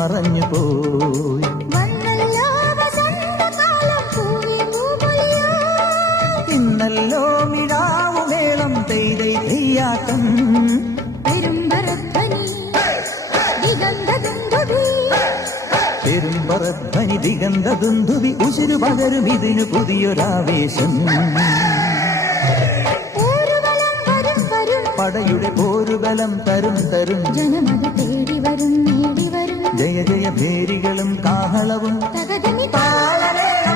മറഞ്ഞു പോയി. ഇന്നല്ലോ മിഴാവുമേളം പെയ്തൈ തെയ്യാട്ടം. പെരുമ്പറധ്വനി ദിഗന്ധദുന്ദുവി ഉശിരു പകരും ഇതിനു പുതിയൊരാവേശം. പടയുടെ പോരുബലം തരും തരും ജനമത തേടി വരും നേടി വരും ജയ ജയ ഭേരികളും കാഹളവും തകതിമി താളമേള